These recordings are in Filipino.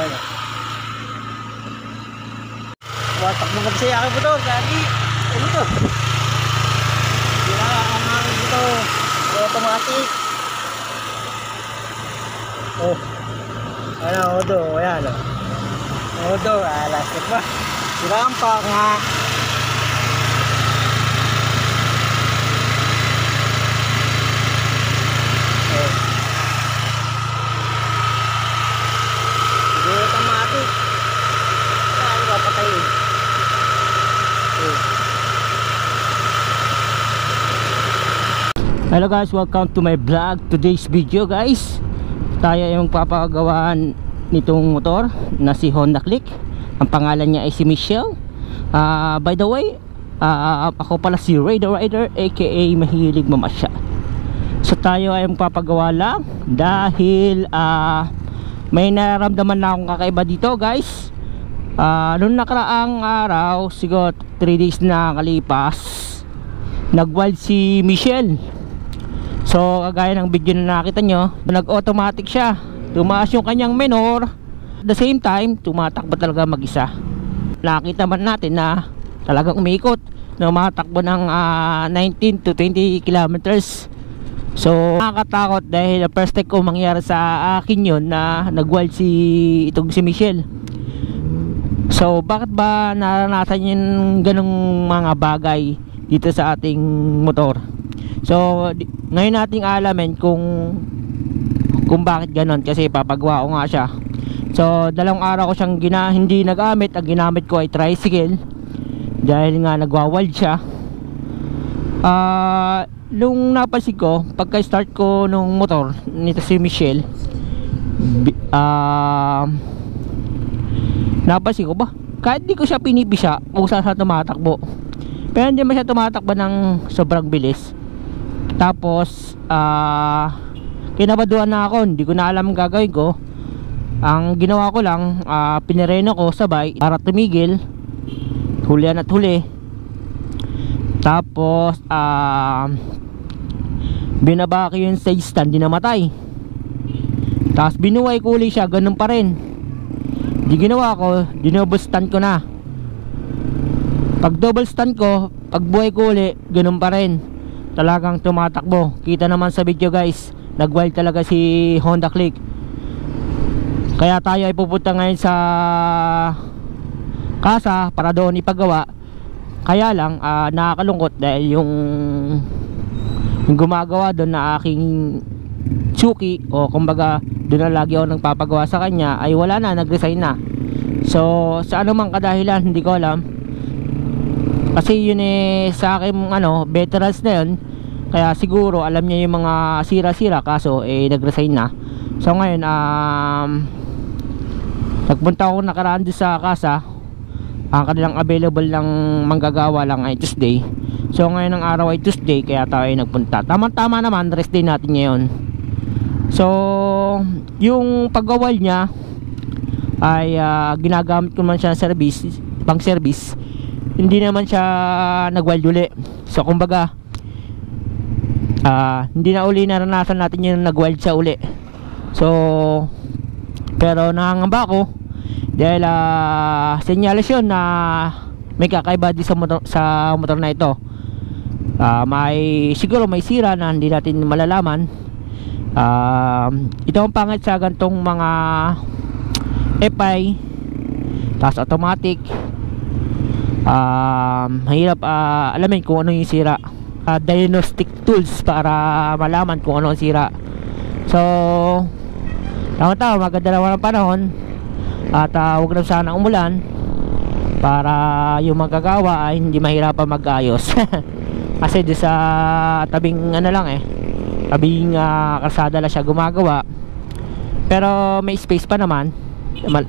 Ayun. Takbo ka kasi aking motor. Gagi. Ano ito? Sira ang aking ito. Automatic. Oh. Ano, Odo. Ayan o. Odo. Lastik ba? Sira ang pa nga. Oh. Hindi automatic. Ay, papatayin. Hello guys, welcome to my vlog. Today's video guys, tayo yung papagawa nitong motor na si Honda Click. Ang pangalan niya ay si Michelle. By the way, ako pala si Ray the Rider, aka Mahilig Mamasya. So tayo ay papagawa lang dahil may nararamdaman na akong kakaiba dito guys. Noong nakaraang araw, siguro 3 days na kalipas, nag-wild si Michelle. So kagaya ng video na nakita nyo, nag-automatic siya. Tumaas yung kanyang minor. At the same time, tumatakbo talaga mag-isa. Nakita man natin na talagang umiikot, na matakbo ng 19 to 20 kilometers. So nakakatakot dahil first time ko mangyari sa akin yun na nag-wild si Michelle. So bakit ba naranasan yung ganong mga bagay dito sa ating motor? So ngayon nating alamin kung bakit ganon, kasi papagawa ko nga siya. So dalawang araw ko siyang hindi nagamit. Ang ginamit ko ay tricycle dahil nga nagwa-wild siya. Nung napansin ko, pagka start ko nung motor nito si Michelle, napansin ko ba, kahit di ko siya pinipisa kung saan siya tumatakbo, pero hindi man siya tumatakbo ng sobrang bilis. Tapos kinabaduan na ako, hindi ko na alam ang gagawin ko. Ang ginawa ko lang, pinireno ko sabay para tumigil, hulihan at huli. Tapos binaba ko yung stage stand, di namatay. Tapos binuhay ko uli siya, ganun pa rin. Di ginawa ko, dinouble stand ko na. Pag double stand ko, pag buhay ko uli, ganun pa rin. Talagang tumatakbo. Kita naman sa video guys, nag-wild talaga si Honda Click. Kaya tayo ay pupunta ngayon sa kasa para doon ipagawa. Kaya lang nakakalungkot dahil yung gumagawa doon na aking Suki, o kumbaga doon na lagi ako nagpapagawa sa kanya, ay wala na, nag-resign na. So sa anumang kadahilan, hindi ko alam. Kasi yun sa akin veterans na yun, kaya siguro alam niya yung mga sira-sira, kaso nag-resign na. So ngayon nagpunta ako nakaraan doon sa kasa. Ang kanilang available ng manggagawa lang ay Tuesday. So ngayon ang araw ay Tuesday, kaya tayo ay nagpunta. Tama-tama naman, rest day natin ngayon. So yung pag-wild niya ay ginagamit ko man siya ng service, pang service. Hindi naman siya nag-wild uli. So kumbaga hindi na uli naranasan natin yung nag-wild siya uli. So pero nangangamba ako dahil senyales yun na may kakaiba din sa motor na ito. Siguro may sira na hindi natin malalaman. Ito ang pangit sa gantong mga FI, tapos automatic. Mahirap alamin kung ano yung sira. Diagnostic tools para malaman kung ano ang sira. So tama-tama, maganda naman ang panahon. At huwag lang sana umulan para yung magagawa ay hindi mahirapan mag-ayos. Kasi doon sa tabing tabing kalsada lang siya gumagawa. Pero may space pa naman,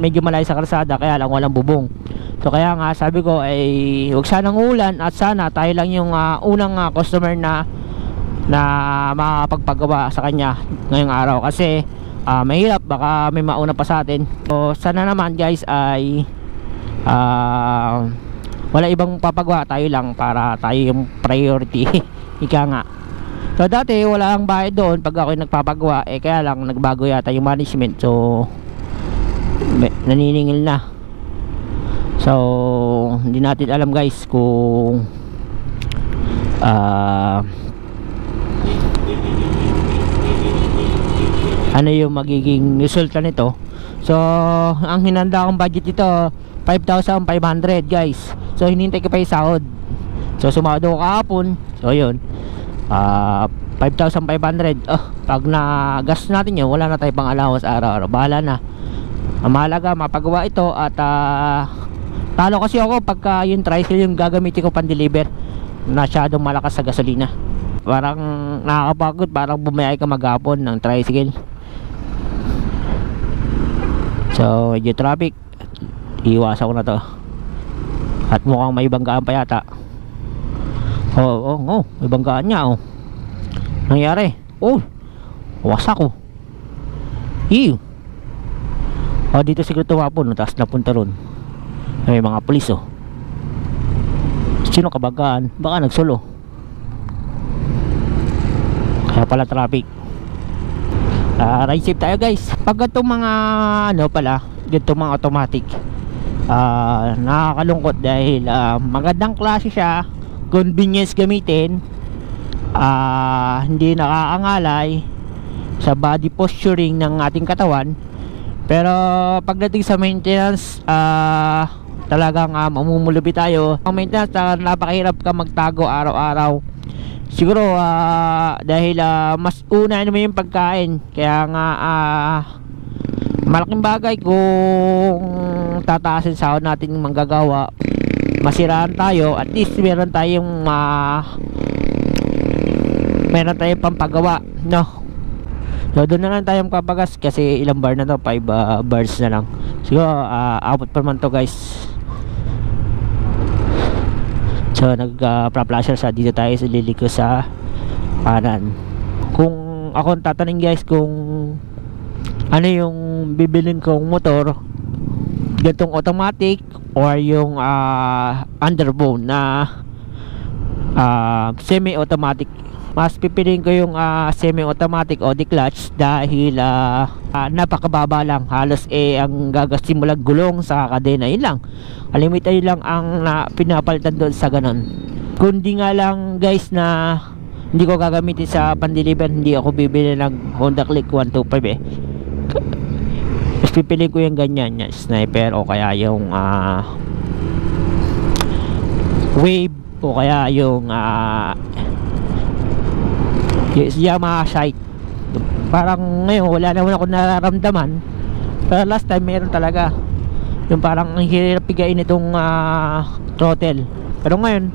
medyo malayo sa kalsada, kaya lang walang bubong. So kaya nga sabi ko ay huwag sanang ulan, at sana tayo lang yung unang customer na makapagpagawa sa kanya ngayong araw. Kasi mahirap, baka may mauna pa sa atin. So sana naman guys ay wala ibang papagawa, tayo lang, para tayo yung priority. Ika nga. So dati wala ang bayad doon pag ako nagpapagawa, kaya lang nagbago yata yung management. So naniningil na. So hindi natin alam guys kung ano yung magiging resulta nito. So ang hinanda kong budget dito 5,500 guys. So hinintay ko pa yung sahod. So sumahod ako kahapon. So yun 5,500. Pag na-gas natin yun, wala na tayo pang allowance araw-araw. Bahala na. Ang mahalaga mapagawa ito. At talo kasi ako pagka yung tricycle yung gagamitin ko pan-deliver, masyadong malakas sa gasolina. Parang nakakapagod. Parang bumayay ka maghapon ng tricycle. So medyo traffic, iwasan ko na to. At mukhang may banggaan pa yata. May banggaan niya. Nangyari? Wasak ko. Dito siguro tumapon, tapos napunta ron. May mga pulis. Sino kabanggaan? Baka nagsulo. Kaya pala traffic. Ride safe tayo guys. Pag itong mga itong mga automatic, nakakalungkot dahil magandang klase siya, convenience gamitin, hindi nakaangalay sa body posturing ng ating katawan. Pero pagdating sa maintenance, talagang mamumulubi tayo. Ang maintenance, napakahirap ka magtago araw-araw. Siguro dahil mas una naman yung pagkain. Kaya nga malaking bagay kung tataasin sahod natin manggagawa. Masiraan tayo, at least meron tayong pampagawa, no? So doon na lang tayong papagas kasi ilang bar na to, 5 bars na lang. Siguro abot pa man to guys. So nagpa-flasher sa dito tayo sa liliko sa kanan. Kung ako tatanungin guys kung ano yung bibilin kong motor, gantong automatic or yung underbone na semi-automatic, mas pipiliin ko yung semi-automatic o clutch dahil napakababa lang. Halos ang gagastin mo lang gulong sa kadena, yun lang. Limited lang ang pinapalitan doon sa ganon. Kundi nga lang guys na hindi ko gagamitin sa pan-deliver, hindi ako bibili ng Honda Click 125 Mas pipili ko yung ganyan, yung sniper o kaya yung wave o kaya yung Yamaha Shite. Parang ngayon wala naman ako nararamdaman, pero last time meron talaga. Yung parang ang hirap pigain itong throttle. Pero ngayon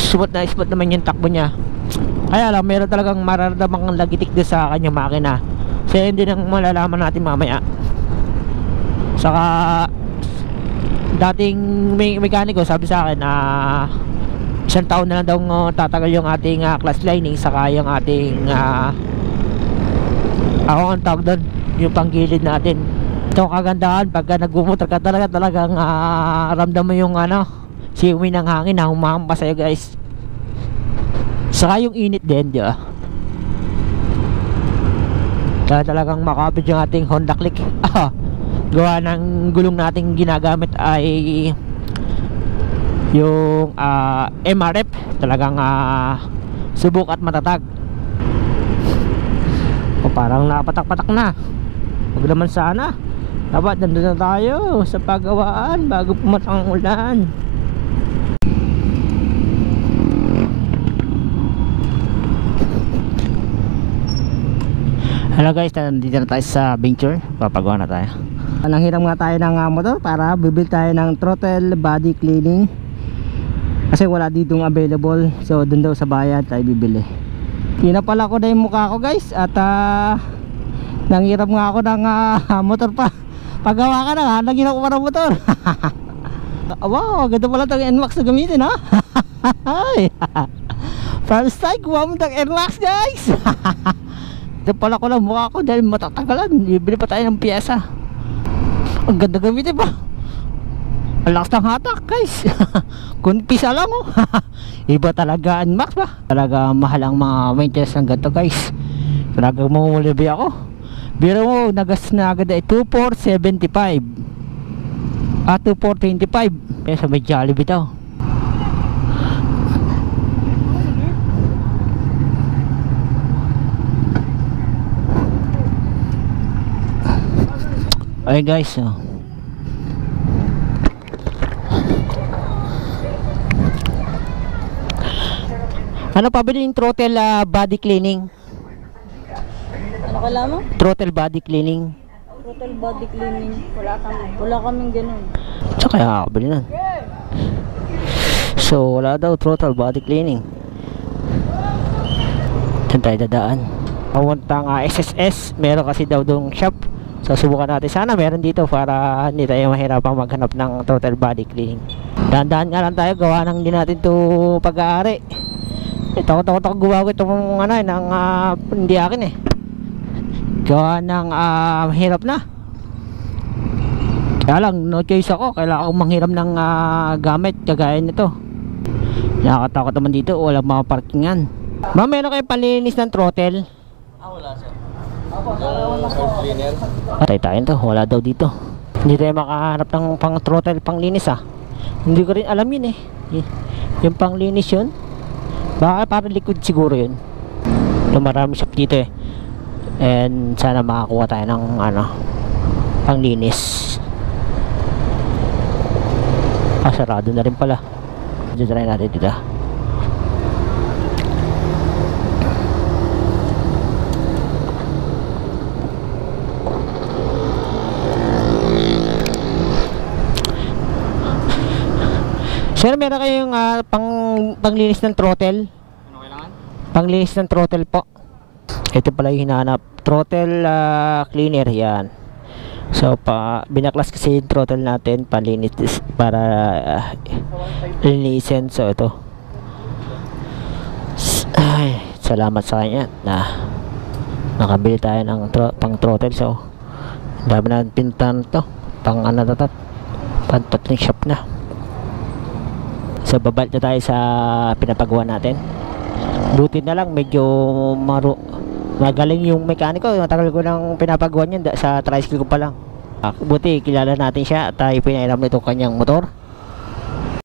smooth naman yung takbo niya. Kaya lang meron talagang mararamdamang lagitik doon sa kanyang makina. Kasi hindi nang malalaman natin mamaya. Saka dating may mekaniko sabi sa akin na isang taon na lang daw tatagal yung ating clutch lining, saka yung ating ang tawag doon, yung panggilid natin. Ito kagandahan pagka nagbumotor ka talagang ramdam mo yung siwi ng hangin na humampa sa'yo guys. Saka yung init din, di ba? Kaya talagang makapit yung ating Honda Click. Gawa ng gulong nating ginagamit ay yung MRF. Talagang subok at matatag. Parang napatak-patak na. Huwag naman sana. Dapat nandun na tayo sa paggawaan bago pumatang ang ulan. Hello guys, nandito na tayo sa Venture. Papagawa na tayo. Nanghiram nga tayo ng motor para bibili tayo ng throttle body cleaning. Kasi wala ditong available. So dun daw sa bayan tayo bibili. Pinapala ko na yung mukha ko guys. At nanghiram nga ako ng motor pa. Pagawa ka na, naghiram ko pa ng motor. Wow, ganda pala itong NMAX na gamitin ha. First time kuha mo ng NMAX guys. Ito pala ko lang mukha ko dahil matatagalan. Bibili pa tayo ng piyesa. Ang ganda gamitin pa. Ang lakas ng hatak guys. Kung pisa lang Iba talaga NMAX ba. Talaga mahal ang mga maintenance ng ganito guys. Talaga mamumulibi ako. Biro mo, nagas na agad ay 2,475. 2,425. Kaya sa may Jollibee daw. Ay guys, oh. Ano pabili yung throttle body cleaning? Ano kailangan mo? Throttle body cleaning. Total body cleaning. Wala kaming ganun. Tsaka kaya kabili nun. So wala daw throttle body cleaning. Saan tayo dadaan? Pamuntang SSS. Meron kasi daw doong shop. So subukan natin. Sana meron dito para hindi tayo mahirapang maghanap ng throttle body cleaning. Dahan-dahan nga lang tayo. Gawa nang hindi natin to pag-aari. Takot ako gawa ko itong ano, ng, hindi akin eh. Gawa ng mahirap na. Kaya lang no choice ako. Kailangan akong manghiram ng gamit kagaya nito. Nakakatakot naman dito. Walang mga parkingan. Ma'am, meron kayo panlinis ng throttle? Wala sir. Cleaner? Patay tayo to. Wala daw dito. Hindi tayo makahanap ng pang throttle panglinis Hindi ko rin alam yun eh. Yung panglinis yun. Baka para likod siguro yun. Marami shop dito eh. And sana makakuha tayo ng ano, panglinis. Sarado na rin pala. Try natin dito. Sir, meron kayong panglinis ng throttle? Ano kailangan? Panglinis ng throttle po. Ito pala yung hinahanap. Throttle cleaner, yan. So, binaklas kasi yung throttle natin, panlinis para linisin. So, ito. Ay, salamat sa kanya na nakabili tayo ng pang throttle. So, dami na pintan to. Pang ano na to. Pang tottling shop na. So babalik na tayo sa pinapagawa natin. Buti na lang medyo magaling yung mekaniko. Matagal ko nang pinapagawa niyan sa tricycle ko pa lang. Buti kilala natin siya at tayo pinairam nito kanyang motor.